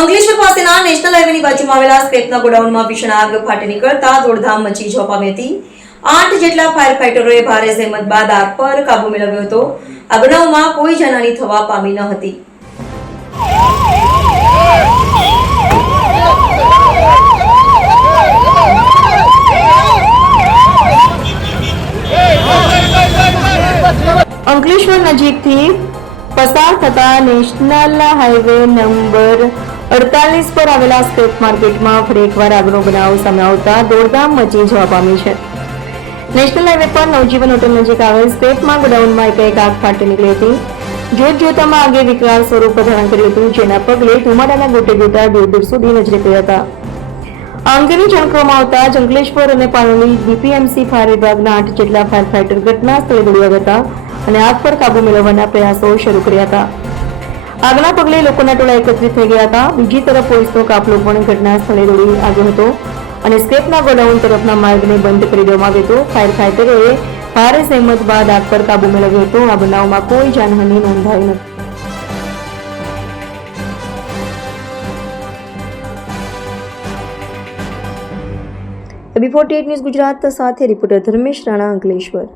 અંકલેશ્વર પાસેના નેશનલ હાઈવેની બાજુમાં આવેલા સ્ક્રેપના ગોડાઉનમાં ભીષણ આગ ફાટી નીકળતા દોડધામ મચી પામી હતી. આઠ જેટલા ફાયર ફાઈટરોએ ભારે જહેમત બાદ આગ પર કાબુ મેળવ્યો હતો. આ બનાવમાં કોઈ જાનહાની થવા પામી ન હતી. અંકલેશ્વર નજીકથી પસાર થતા નેશનલ હાઈવે નંબર અડતાલીસ પર આવેલા સ્ક્રેપ માર્કેટમાં ફરી એકવાર આગનો બનાવ સામે આવતા દોડધામ મચી જવા પામી છે. નેશનલ હાઈવે પર નવજીવન હોટલ નજીક આવેલ સ્ક્રેપમાં ગોડાઉનમાં એક આગ ફાટી નીકળી હતી. જોત જોતામાં આગે વિકરાળ સ્વરૂપ ધારણ કર્યું હતું, જેના પગલે ધુમાડાના ગોટે ગોટા દૂર દૂર સુધી નજરે પડ્યા હતા. આ અંગેની જાણ આવતા જંગલેશ્વર અને પાનોલી બીપીએમસી ફાયર વિભાગના આઠ જેટલા ફાયર ફાઈટર ઘટના સ્થળે દોડ્યા હતા અને આગ પર કાબુ મેળવવાના પ્રયાસો શરૂ કર્યા હતા. આગના પગલે લોકોના ટોળા એકત્રિત થઈ ગયા હતા. બીજી તરફ પોલીસનો કાફલો પણ ઘટના સ્થળે દોડી આવ્યો હતો અને સ્કેપના ગોડાઉન તરફના માર્ગને બંધ કરી દેવામાં આવ્યો હતો. ફાયર ફાઈટરોએ ભારે સહેમત બાદ આગ પર કાબુ મેળવ્યો હતો. આ બનાવમાં કોઈ જાનહાનિ નોંધાઈ નથી. બી ફોર્ટી ન્યૂઝ ગુજરાત સાથે રિપોર્ટર ધર્મેશ રાણા અંકલેશ્વર.